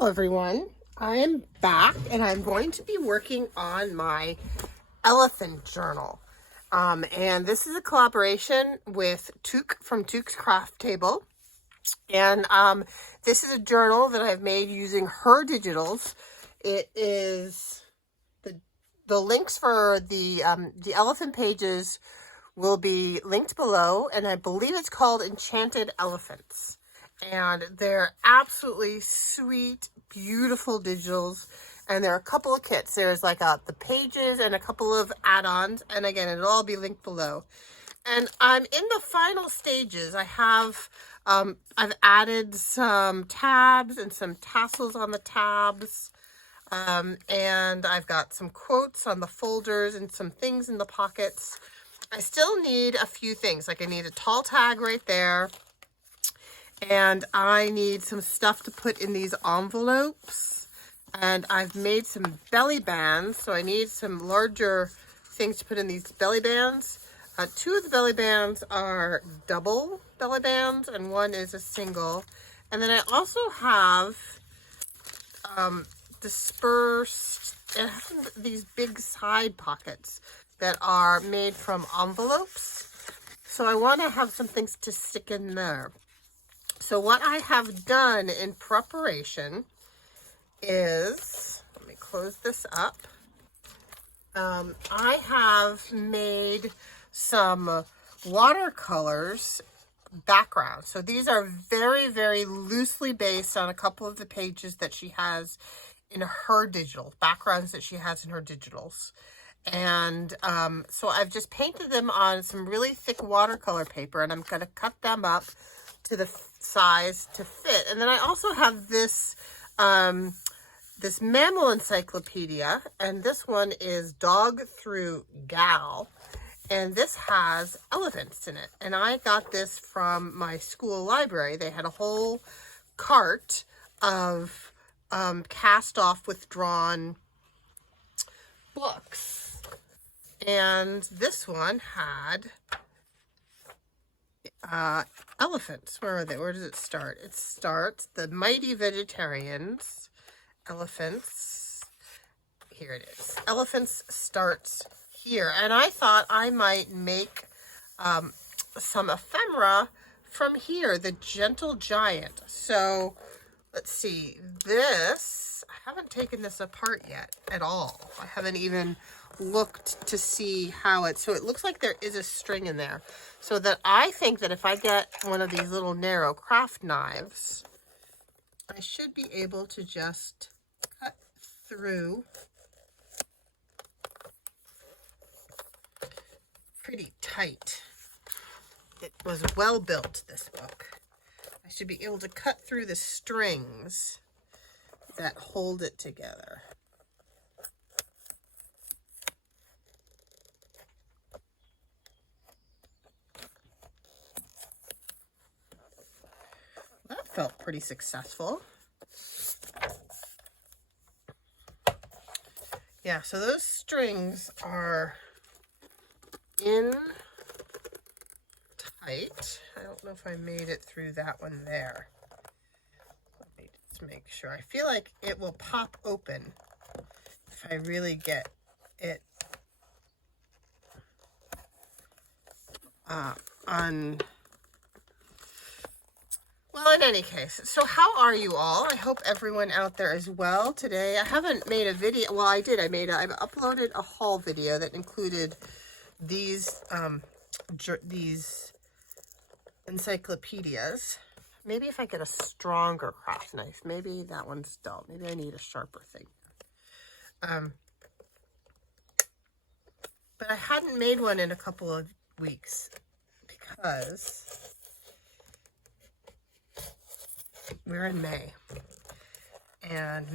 Hello everyone, I am back and I'm going to be working on my elephant journal. And this is a collaboration with from TooksCraftTable. And this is a journal that I've made using her digitals. It is the links for the elephant pages will be linked below, and I believe it's called Enchanted Elephants. And they're absolutely sweet, beautiful digitals. And there are a couple of kits. There's like the pages and a couple of add-ons. And again, it'll all be linked below. And I'm in the final stages. I have, I've added some tabs and some tassels on the tabs. And I've got some quotes on the folders and some things in the pockets. I still need a few things. Like I need a tall tag right there. And I need some stuff to put in these envelopes. And I've made some belly bands. So I need some larger things to put in these belly bands. Two of the belly bands are double belly bands and one is a single. And then I also have dispersed these big side pockets that are made from envelopes. So I want to have some things to stick in there. So what I have done in preparation is, let me close this up. I have made some watercolors background. So these are very, very loosely based on a couple of the pages that she has in her digitals, backgrounds that she has in her digitals. And so I've just painted them on some really thick watercolor paper, and I'm going to cut them up to the size to fit. And then I also have this this mammal encyclopedia, and this one is Dog Through Gal, and this has elephants in it. And I got this from my school library. They had a whole cart of cast off withdrawn books, and this one had elephants. Where are they? Where does it start? It starts The Mighty Vegetarians. Elephants. Here it is. Elephants starts here. And I thought I might make some ephemera from here. The Gentle Giant. So let's see. This, I haven't taken this apart yet at all. I haven't even looked to see how it, so it looks like there is a string in there. So that I think that if I get one of these little narrow craft knives, I should be able to just cut through pretty tight. It was well built, this book. I should be able to cut through the strings that hold it together. That felt pretty successful. Yeah, so those strings are in tight. I don't know if I made it through that one there. Let me just make sure. I feel like it will pop open if I really get it on. Well, in any case, so how are you all? I hope everyone out there is well today. I haven't made a video. Well, I did. I've uploaded a haul video that included these encyclopedias. Maybe if I get a stronger craft knife, maybe that one's dull. Maybe I need a sharper thing. But I hadn't made one in a couple of weeks because we're in May, and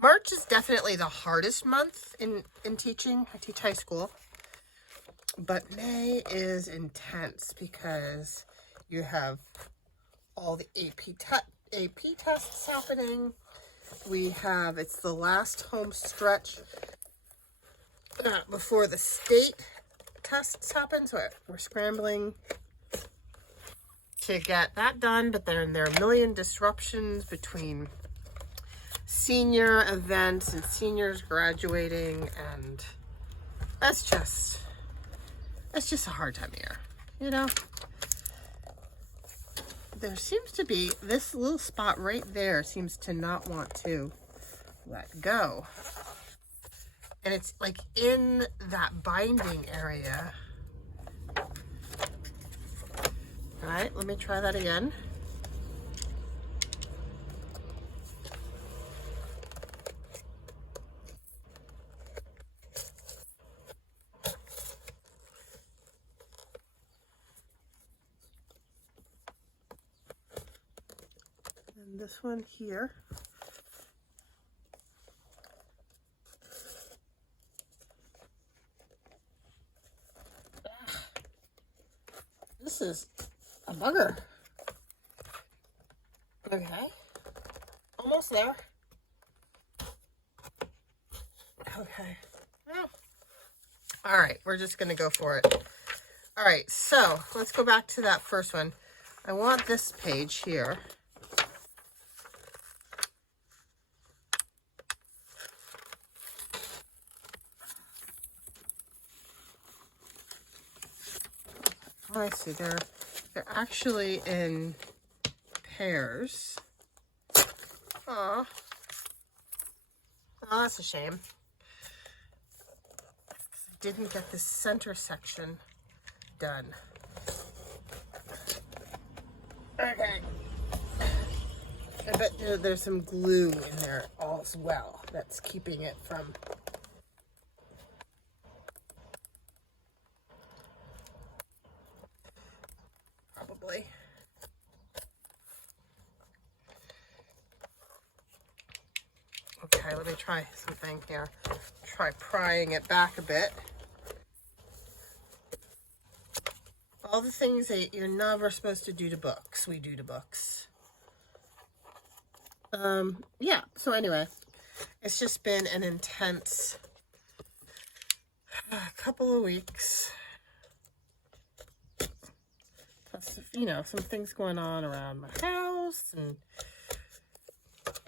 March is definitely the hardest month in teaching. I teach high school, but May is intense because you have all the AP tests happening. It's the last home stretch before the state tests happen, so we're scrambling to get that done, but then there are a million disruptions between senior events and seniors graduating, and that's just a hard time of year, you know. There seems to be this little spot right there seems to not want to let go, and it's like in that binding area. All right, let me try that again. And this one here. This is a bugger. Okay, almost there. Okay. Well, all right, we're just gonna go for it. All right, so let's go back to that first one. I want this page here. Oh, I see. They're actually in pairs. Aw. Oh, that's a shame. I didn't get this center section done. Okay. I bet there's some glue in there as well that's keeping it from... Probably. Okay, let me try something here. Try prying it back a bit. All the things that you're never supposed to do to books, we do to books. Yeah, so anyway, it's just been an intense couple of weeks. Plus, you know, some things going on around my house, and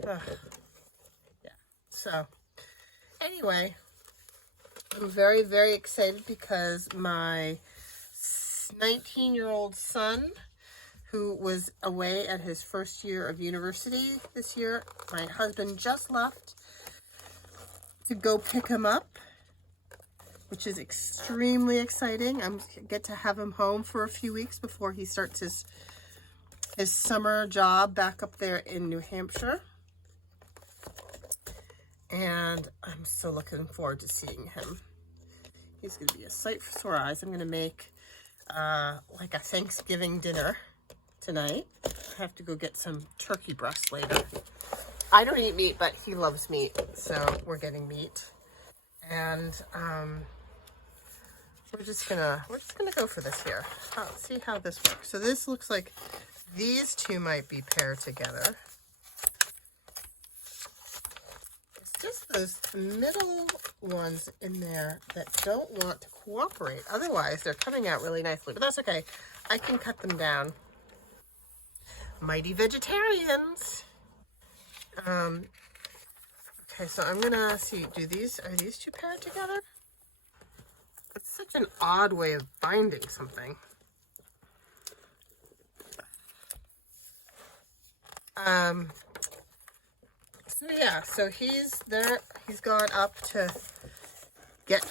yeah. So anyway, I'm very, very excited because my 19-year-old son, who was away at his first year of university this year, my husband just left to go pick him up, which is extremely exciting. I get to have him home for a few weeks before he starts his summer job back up there in New Hampshire. And I'm so looking forward to seeing him. He's going to be a sight for sore eyes. I'm going to make like a Thanksgiving dinner tonight. I have to go get some turkey breast later. I don't eat meat, but he loves meat, so we're getting meat. And we're just gonna go for this here. Let's see how this works. So this looks like these two might be paired together. It's just those middle ones in there that don't want to cooperate. Otherwise, they're coming out really nicely, but that's okay. I can cut them down. Mighty vegetarians. Okay, so I'm gonna see, are these two paired together? It's such an odd way of binding something. So yeah, so he's gone up to get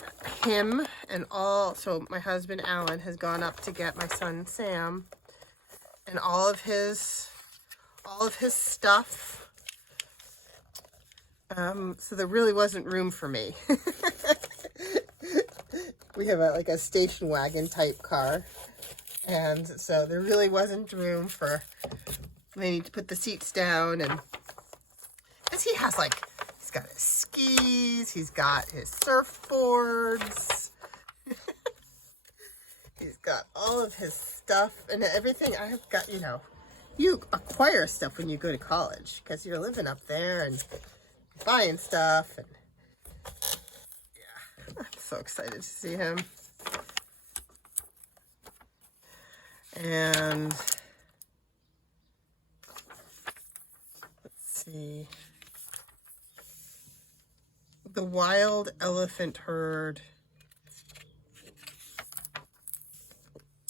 him and so my husband Alan has gone up to get my son Sam and all of his stuff. So there really wasn't room for me. We have like a station wagon type car, and so there really wasn't room for they need to put the seats down, and because he's got his skis, he's got his surfboards, he's got all of his stuff and everything. I have got, you acquire stuff when you go to college because you're living up there and buying stuff, and yeah, I'm so excited to see him. And see. The wild elephant herd.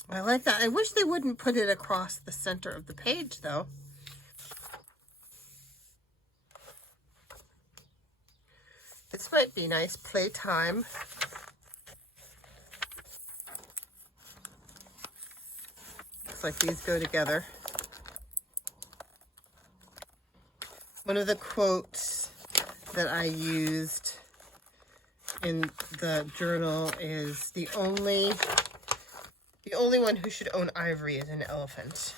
I like that. I wish they wouldn't put it across the center of the page, though. This might be nice playtime. Looks like these go together. One of the quotes that I used in the journal is the only one who should own ivory is an elephant.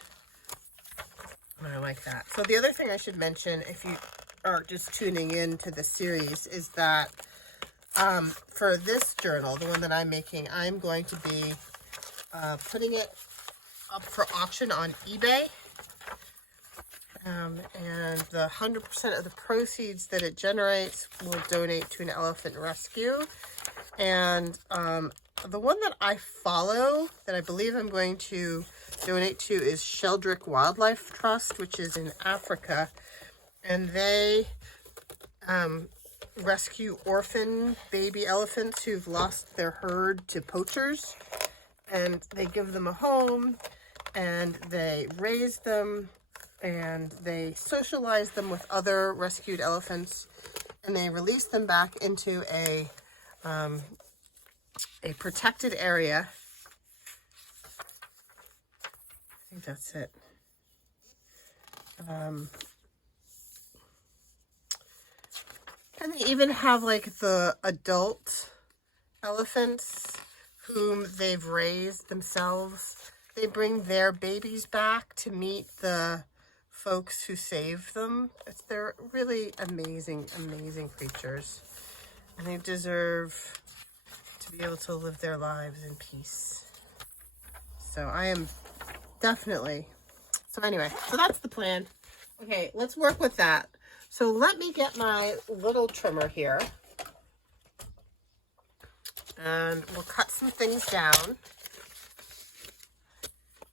And I like that. So the other thing I should mention, if you are just tuning in to the series, is that for this journal, the one that I'm making, I'm going to be putting it up for auction on eBay. And the 100% of the proceeds that it generates will donate to an elephant rescue. And the one that I follow, that I believe I'm going to donate to, is Sheldrick Wildlife Trust, which is in Africa. And they rescue orphan baby elephants who've lost their herd to poachers. And they give them a home, and they raise them, and they socialize them with other rescued elephants, and they release them back into a protected area. I think that's it. And they even have like the adult elephants whom they've raised themselves. They bring their babies back to meet the folks who saved them. They're really amazing, amazing creatures. And they deserve to be able to live their lives in peace. So I am definitely... So anyway, so that's the plan. Okay, let's work with that. So let me get my little trimmer here. And we'll cut some things down.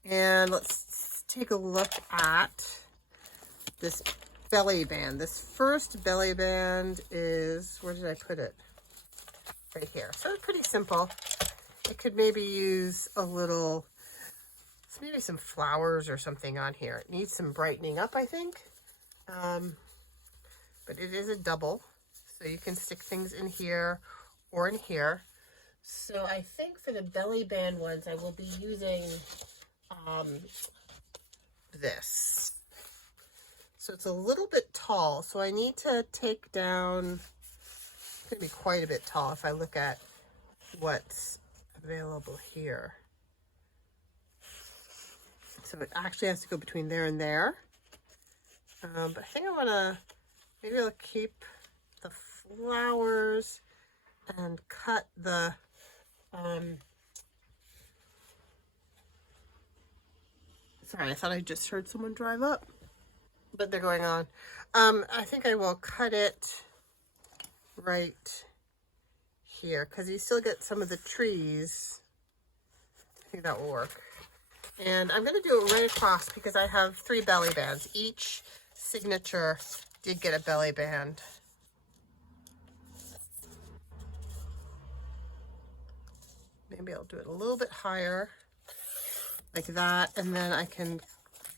And let's take a look at this belly band. This first belly band is, where did I put it? Right here. So it's pretty simple. It could maybe use a little, maybe some flowers or something on here. It needs some brightening up, I think. But it is a double, so you can stick things in here or in here. So I think for the belly band ones, I will be using this. So it's a little bit tall, so I need to take down, it's going to be quite a bit tall if I look at what's available here. So it actually has to go between there and there. But I think I want to, maybe I'll keep the flowers and cut the, sorry, I thought I just heard someone drive up, but they're going on. I think I will cut it right here because you still get some of the trees. I think that will work. And I'm going to do it right across because I have 3 belly bands. Each signature did get a belly band. Maybe I'll do it a little bit higher, like that, and then I can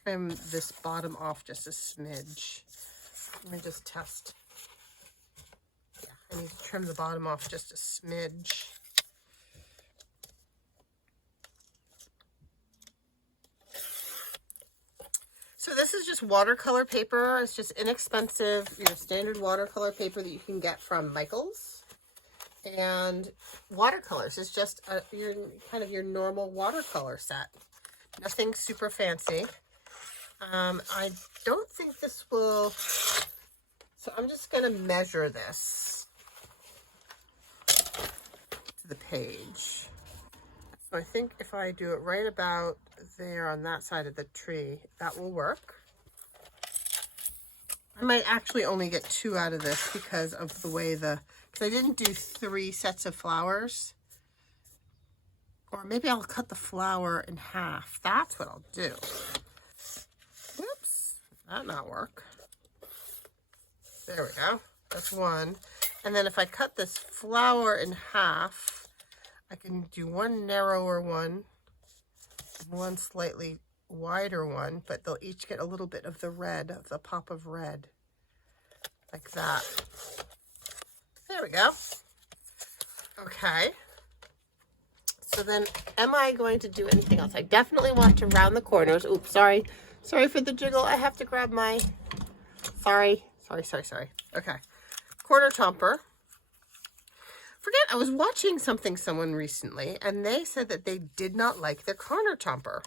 trim this bottom off just a smidge. Let me just test. Yeah, I need to trim the bottom off just a smidge. So this is just watercolor paper. It's just inexpensive, your standard watercolor paper that you can get from Michael's. And watercolors is just your normal watercolor set. Nothing super fancy. I don't think this will, so I'm just going to measure this to the page. So I think if I do it right about there on that side of the tree, that will work. I might actually only get 2 out of this because of the way because I didn't do 3 sets of flowers. Or maybe I'll cut the flower in half. That's what I'll do. Whoops, that not work. There we go. That's one. And then if I cut this flower in half, I can do one narrower one and one slightly wider one, but they'll each get a little bit of the red, of the pop of red, like that. There we go. Okay. So then, am I going to do anything else? I definitely want to round the corners. Oops, sorry. Sorry for the jiggle. I have to grab my, sorry. Okay. Corner chomper. I was watching someone recently, and they said that they did not like their corner chomper.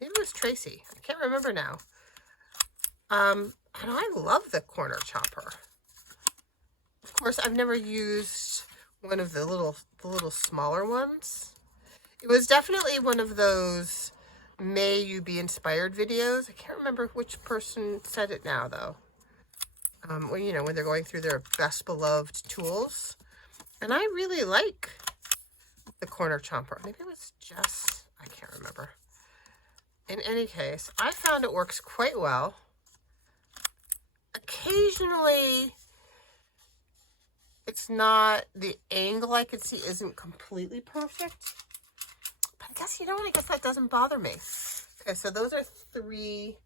Maybe it was Tracy. I can't remember now. And I love the corner chomper. Of course, I've never used one of the little smaller ones. It was definitely one of those May You Be Inspired videos. I can't remember which person said it now, though. When they're going through their best beloved tools. And I really like the corner chomper. Maybe it was Jess. I can't remember. In any case, I found it works quite well. Occasionally, it's not, the angle I can see isn't completely perfect. But I guess, I guess that doesn't bother me. Okay, so those are 3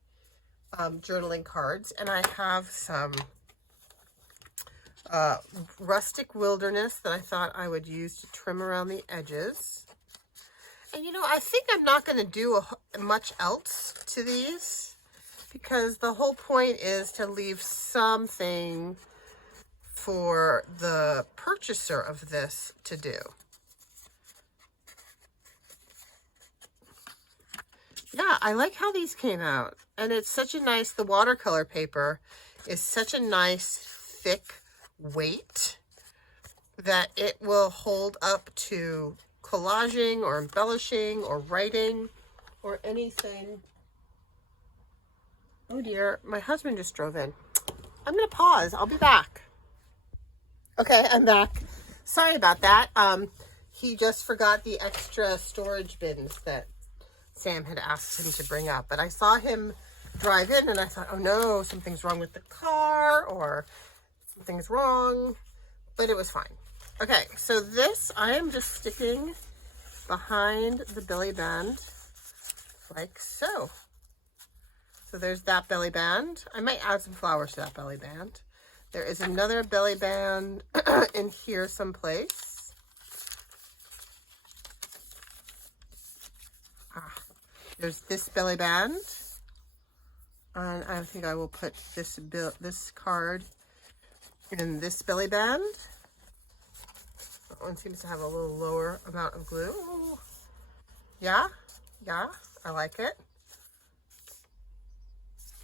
journaling cards. And I have some rustic wilderness that I thought I would use to trim around the edges. And I think I'm not going to do much else to these, because the whole point is to leave something for the purchaser of this to do. Yeah, I like how these came out. And it's such a nice, the watercolor paper is such a nice thick weight that it will hold up to collaging or embellishing or writing or anything. Oh dear, my husband just drove in. I'm going to pause. I'll be back. Okay, I'm back. Sorry about that. He just forgot the extra storage bins that Sam had asked him to bring up. But I saw him drive in and I thought, oh no, something's wrong with the car or something's wrong, but it was fine. Okay, so this I am just sticking behind the belly band like so. So there's that belly band. I might add some flowers to that belly band. There is another belly band in here someplace. There's this belly band. And I think I will put this card in this belly band. That one seems to have a little lower amount of glue. Yeah, I like it.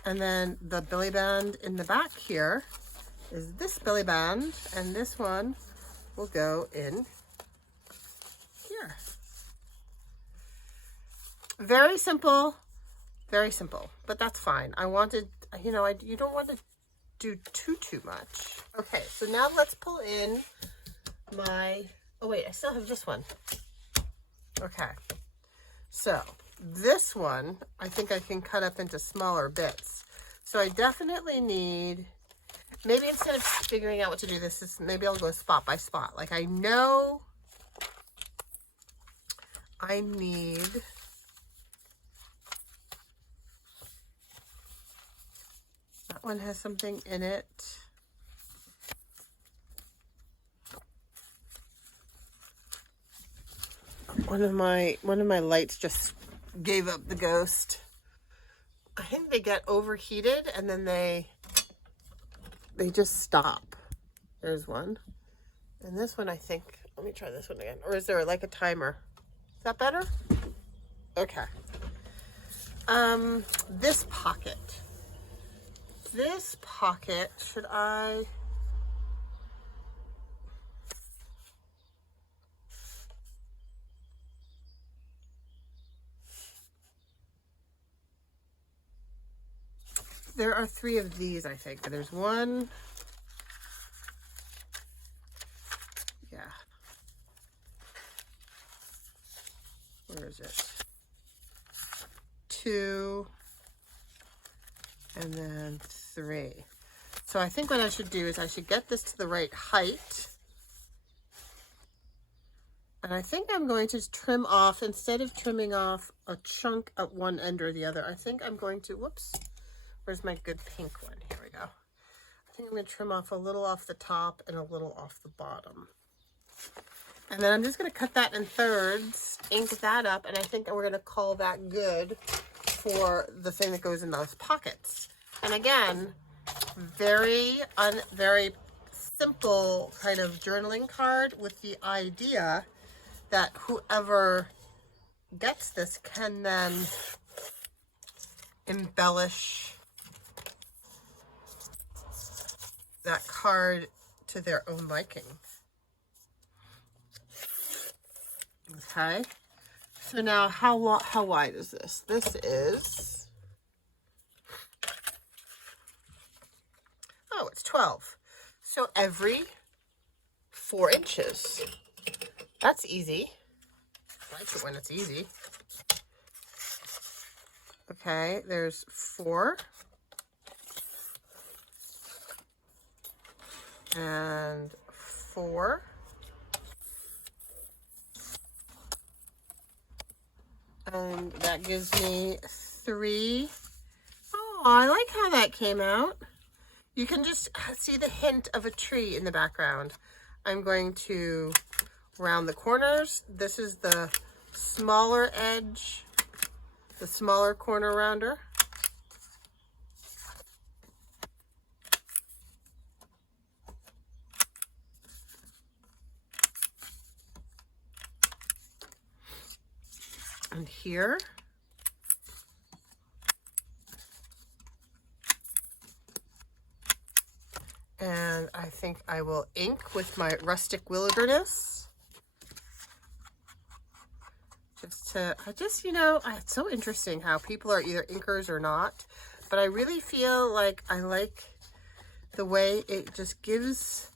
And then the belly band in the back here is this belly band, and this one will go in here. Very simple, but that's fine. I wanted, you don't want to do too much. Okay, so now let's pull in my, oh wait, I still have this one. Okay, so this one, I think I can cut up into smaller bits. So I definitely need, maybe instead of figuring out what to do this, maybe I'll go spot by spot. Like I know I need that one has something in it. One of my lights just gave up the ghost. I think they get overheated and then they just stop. There's one. And this one, I think, let me try this one again. Or is there like a timer? Is that better? Okay. This pocket. This pocket, should I... There are 3 of these, I think. There's one. Yeah. Where is it? 2. And then 3. So I think what I should do is I should get this to the right height. And I think I'm going to trim off, instead of trimming off a chunk at one end or the other, I think I'm going to, whoops, where's my good pink one? Here we go. I think I'm going to trim off a little off the top and a little off the bottom. And then I'm just going to cut that in thirds, ink that up, and I think we're going to call that good for the thing that goes in those pockets. And again, very simple kind of journaling card with the idea that whoever gets this can then embellish that card to their own liking. Okay, so now how wide is this? This is, oh, it's 12. So every 4 inches. That's easy. I like it when it's easy. Okay, there's 4. And 4. And that gives me 3. Oh, I like how that came out. You can just see the hint of a tree in the background. I'm going to round the corners. This is the smaller edge, the smaller corner rounder. And here. And I think I will ink with my rustic wilderness. You know, it's so interesting how people are either inkers or not, but I really feel like I like the way it just gives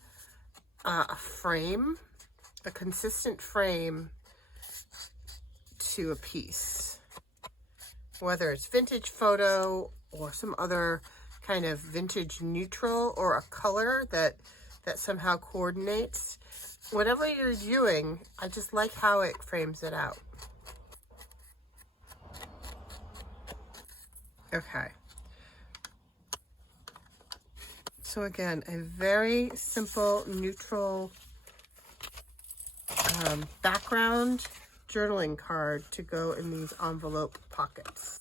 a frame, a consistent frame to a piece, whether it's vintage photo or some other kind of vintage neutral or a color that somehow coordinates. Whatever you're doing, I just like how it frames it out. Okay. So again, a very simple neutral background journaling card to go in these envelope pockets.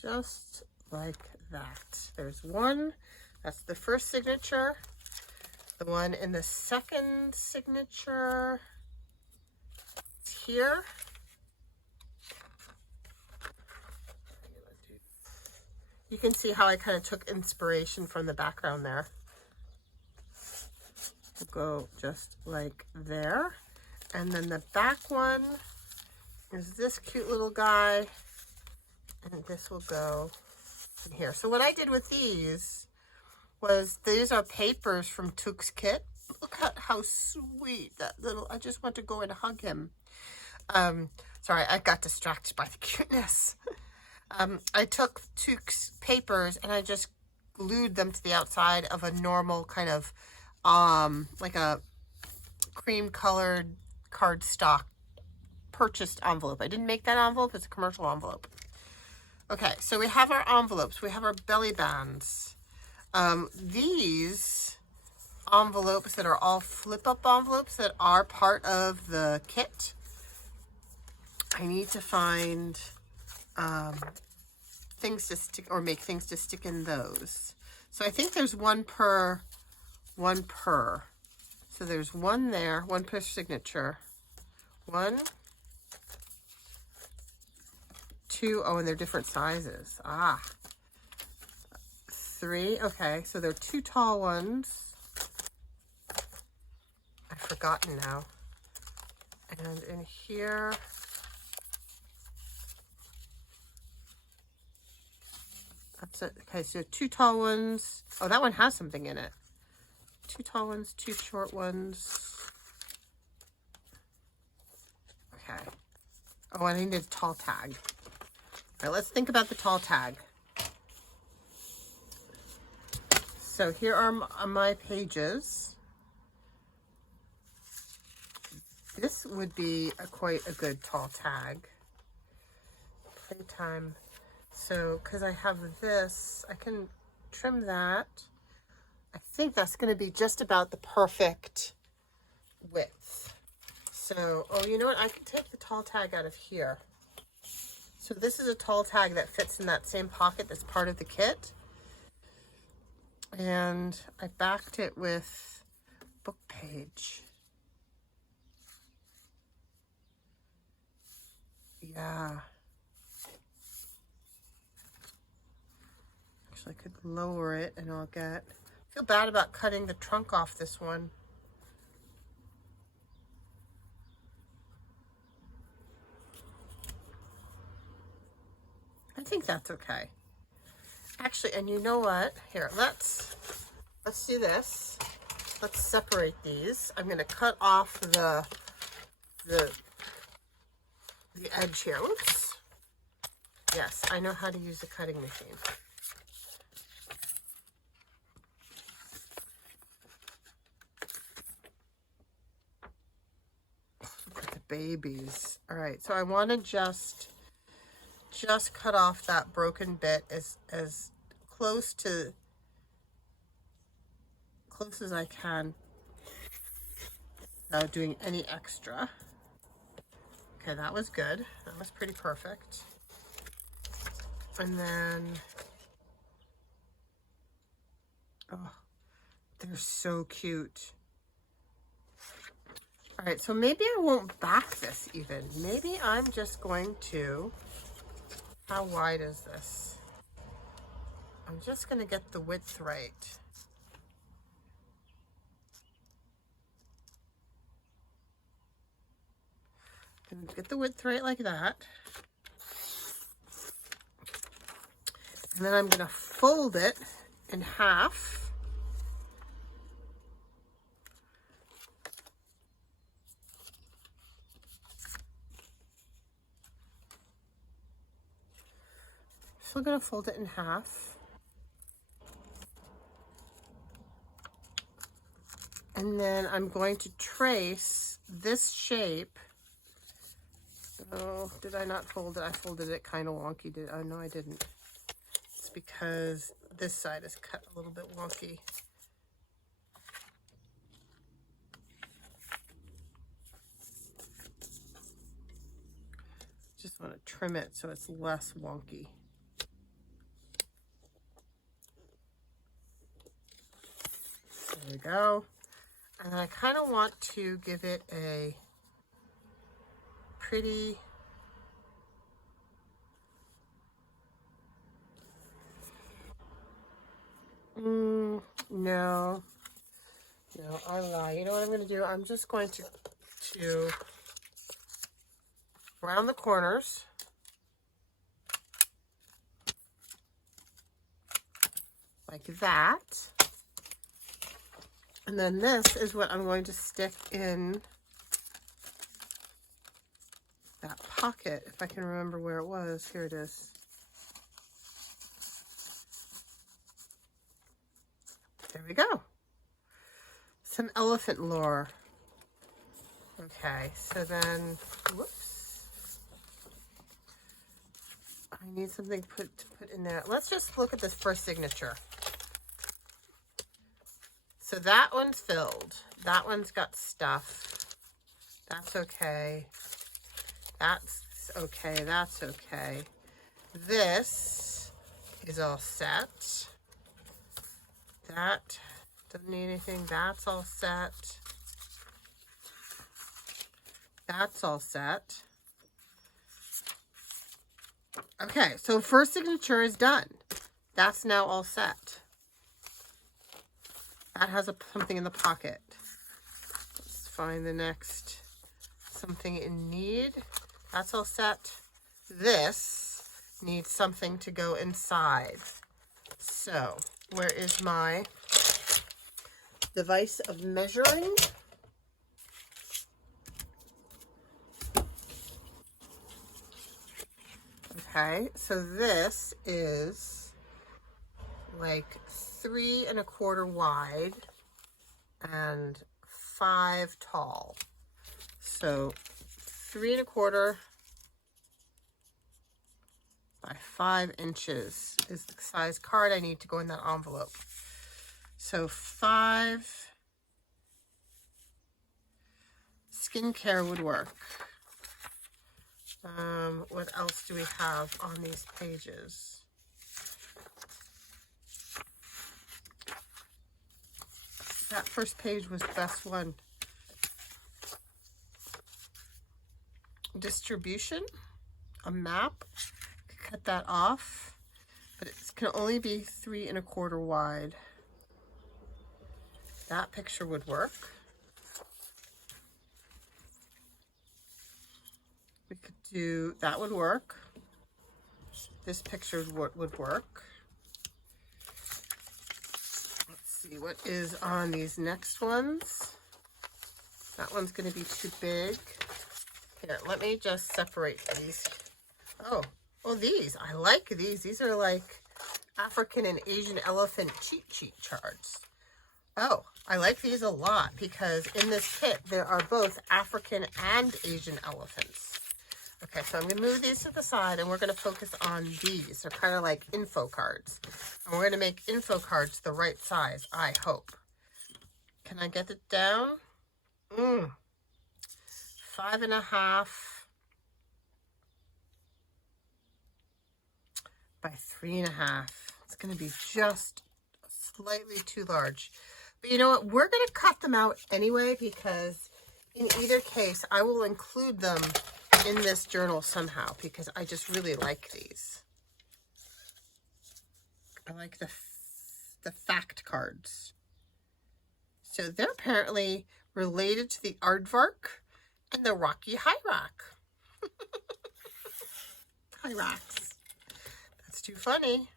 Just like that. There's one. That's the first signature. The one in the second signature is here. You can see how I kind of took inspiration from the background there. We'll go just like there. And then the back one is this cute little guy. And this will go in here. So what I did with these was, these are papers from Took's kit. Look at how sweet that little, I just want to go and hug him. Sorry, I got distracted by the cuteness. I took Took's papers and I just glued them to the outside of a normal kind of, like a cream colored cardstock purchased envelope. I didn't make that envelope, it's a commercial envelope. Okay, so we have our envelopes, we have our belly bands. These envelopes that are all flip-up envelopes that are part of the kit, I need to find things to stick, or make things to stick in those. So I think there's one per. So there's one there, one per signature. 1, 2, oh, and they're different sizes. 3, okay, so there are 2 tall ones. I've forgotten now. And in here, that's it. Okay, so 2 tall ones. Oh, that one has something in it. 2 tall ones, 2 short ones. Okay. Oh, I need a tall tag. right, let's think about the tall tag. So here are my pages. This would be quite a good tall tag. Playtime. So, because I have this, I can trim that. I think that's going to be just about the perfect width. So, oh, you know what? I can take the tall tag out of here. So this is a tall tag that fits in that same pocket that's part of the kit. And I backed it with book page. Yeah. Actually, I could lower it and I'll get... I feel bad about cutting the trunk off this one. I think that's okay. Actually, and you know what? Here, let's do this. Let's separate these. I'm going to cut off the edge here. Oops. Yes, I know how to use a cutting machine. Look at the babies. All right, so I want to just cut off that broken bit as close as I can without doing any extra. Okay, that was good. That was pretty perfect. And then, oh, they're so cute. All right, so maybe I won't back this even. Maybe I'm just going to, how wide is this? I'm just going to get the width right. And get the width right like that. And then I'm going to fold it in half. So I'm going to fold it in half. And then I'm going to trace this shape. Oh, did I not fold it? I folded it kind of wonky. Oh, no, I didn't. It's because this side is cut a little bit wonky. Just want to trim it so it's less wonky. There we go. And I kind of want to give it a pretty no, I lie. You know what I'm going to do? I'm just going to round the corners. Like that. And then this is what I'm going to stick in that pocket, if I can remember where it was. Here it is. There we go. Some elephant lore. Okay, so then, whoops. I need something to put in there. Let's just look at this first signature. So that one's filled. That one's got stuff. That's okay. That's okay. That's okay. This is all set. That doesn't need anything. That's all set. That's all set. Okay, so first signature is done. That's now all set. That has something in the pocket. Let's find the next something in need. That's all set. This needs something to go inside. So, where is my device of measuring? Okay, so this is like 3 1/4 wide and 5 tall. So 3 1/4 by 5 inches is the size card I need to go in that envelope. So 5 skincare would work. What else do we have on these pages? That first page was the best one. Distribution, a map. Cut that off, but it can only be 3 1/4 wide. That picture would work. We could do, that would work. This picture would work. Let's see what is on these next ones. That one's going to be too big. Here, let me just separate these. Oh, these. I like these. These are like African and Asian elephant cheat sheet charts. Oh, I like these a lot because in this kit there are both African and Asian elephants. Okay, so I'm going to move these to the side and we're going to focus on these. They're kind of like info cards. And we're going to make info cards the right size, I hope. Can I get it down? 5 1/2 by 3 1/2. It's going to be just slightly too large. But you know what? We're going to cut them out anyway because in either case, I will include them in this journal somehow because I just really like these. I like the fact cards. So they're apparently related to the aardvark and the rocky hyrax. Hyrax. That's too funny.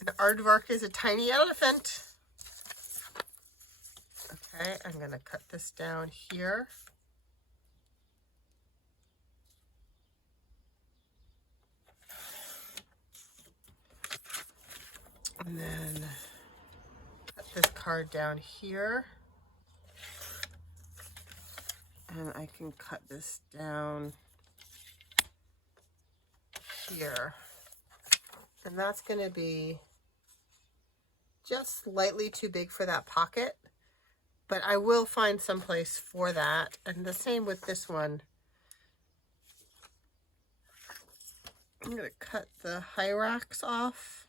An aardvark is a tiny elephant. Okay, I'm going to cut this down here. And then cut this card down here. And I can cut this down here. And that's going to be just slightly too big for that pocket. But I will find some place for that. And the same with this one. I'm going to cut the hyrax off.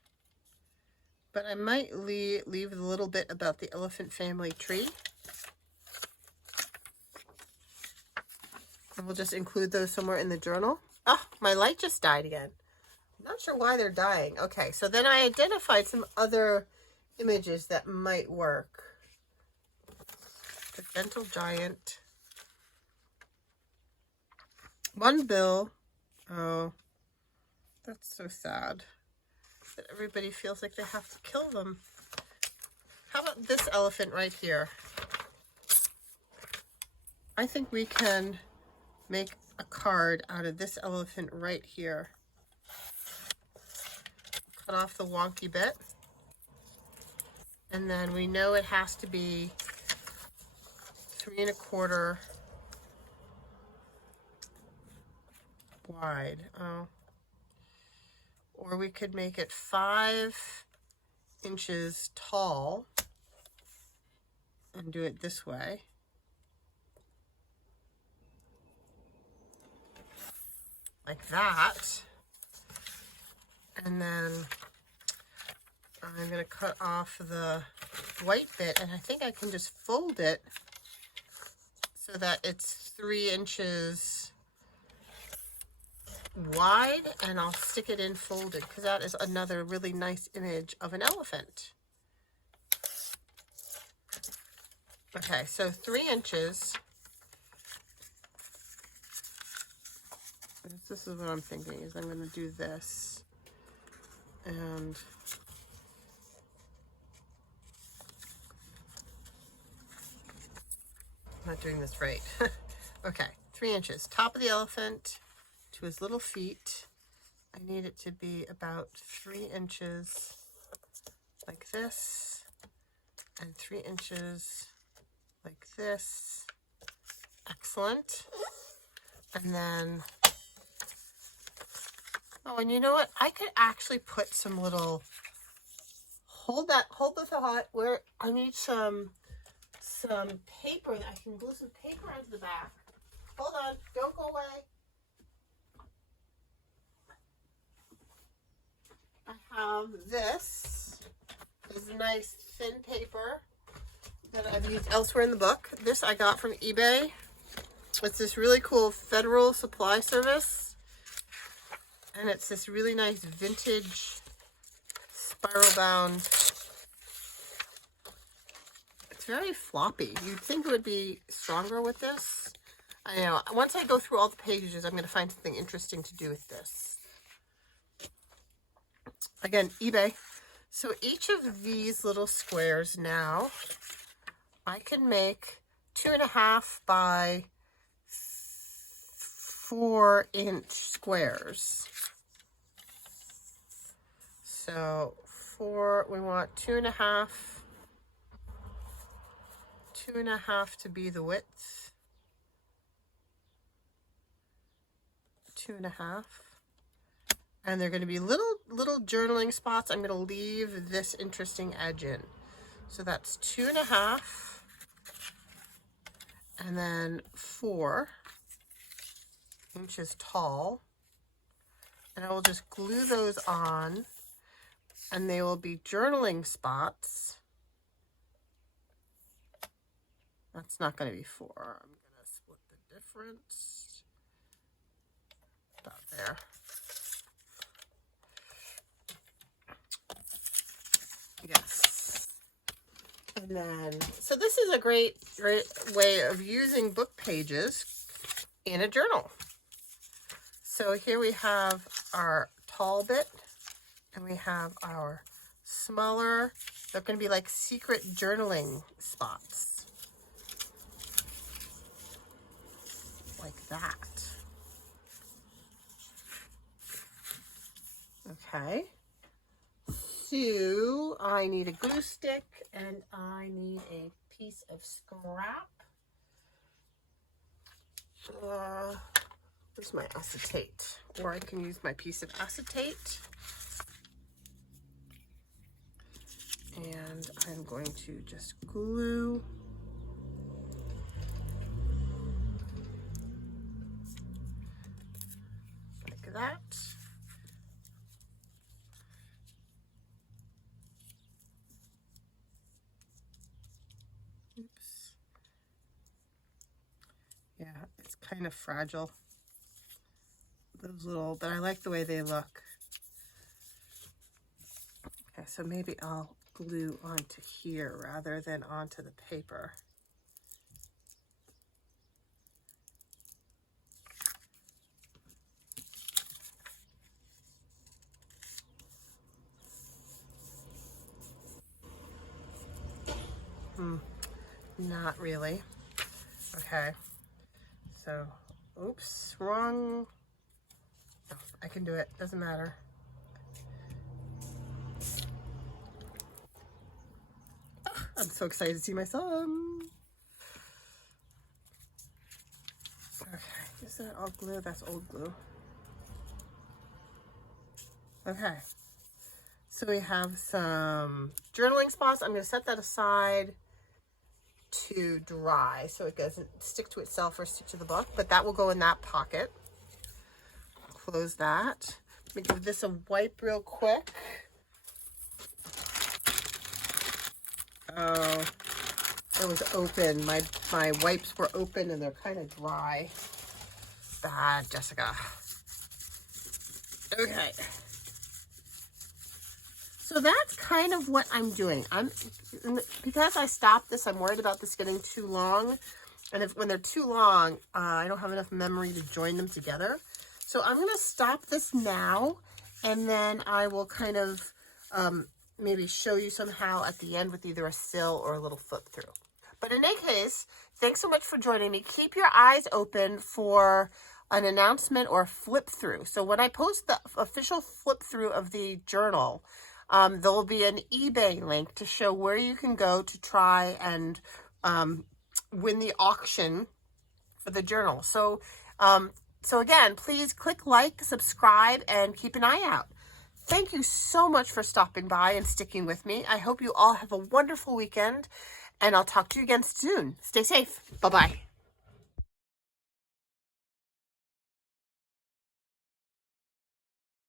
But I might leave a little bit about the elephant family tree. And we'll just include those somewhere in the journal. Oh, my light just died again. I'm not sure why they're dying. Okay, so then I identified some other images that might work. The gentle giant. One bill. Oh, that's so sad that everybody feels like they have to kill them. How about this elephant right here? I think we can make a card out of this elephant right here. Cut off the wonky bit. And then we know it has to be 3 1/4 wide. Oh. Or we could make it 5 inches tall and do it this way. Like that. And then I'm going to cut off the white bit, and I think I can just fold it so that it's 3 inches wide, and I'll stick it in folded because that is another really nice image of an elephant. Okay, so 3 inches. This is what I'm thinking, is I'm going to do this. And I'm not doing this right. Okay, 3 inches. Top of the elephant to his little feet. I need it to be about 3 inches like this, and 3 inches like this. Excellent. And then, oh, and you know what? I could actually put some little, hold the thought, where I need some paper. I can glue some paper onto the back. Hold on, don't go away. I have this is nice thin paper that I've used elsewhere in the book. This I got from eBay. It's this really cool Federal Supply Service, and it's this really nice vintage spiral bound. It's very floppy. You'd think it would be stronger with this. I know. Once I go through all the pages, I'm going to find something interesting to do with this. Again, eBay. So each of these little squares now, I can make 2.5 by 4 inch squares. So we want 2.5 to be the width. 2.5. And they're going to be little journaling spots. I'm going to leave this interesting edge in. So that's 2.5. And then 4 inches tall. And I will just glue those on. And they will be journaling spots. That's not going to be 4. I'm going to split the difference. About there. Yes. And then, so this is a great way of using book pages in a journal. So here we have our tall bit, and we have our smaller, they're going to be like secret journaling spots. Like that. Okay. So I need a glue stick, and I need a piece of scrap. Where's my acetate? Or I can use my piece of acetate. And I'm going to just glue like that. Oops. Yeah, it's kind of fragile. Those little, but I like the way they look. Okay, so maybe I'll glue onto here rather than onto the paper. Not really. Okay. So, oops, wrong. Oh, I can do it. Doesn't matter. Oh, I'm so excited to see my son. Okay, is that all glue? That's old glue. Okay. So we have some journaling spots. I'm going to set that aside to dry so it doesn't stick to itself or stick to the book, but that will go in that pocket. Close that. Let me give this a wipe real quick. Oh, it was open. My wipes were open and they're kind of dry. Bad, Jessica. Okay. So that's kind of what I'm doing. Because I stopped this, I'm worried about this getting too long. And when they're too long, I don't have enough memory to join them together. So I'm going to stop this now, and then I will kind of maybe show you somehow at the end with either a sill or a little flip through. But in any case, thanks so much for joining me. Keep your eyes open for an announcement or flip through. So when I post the official flip through of the journal, there will be an eBay link to show where you can go to try and win the auction for the journal. So, so again, please click like, subscribe, and keep an eye out. Thank you so much for stopping by and sticking with me. I hope you all have a wonderful weekend, and I'll talk to you again soon. Stay safe. Bye-bye.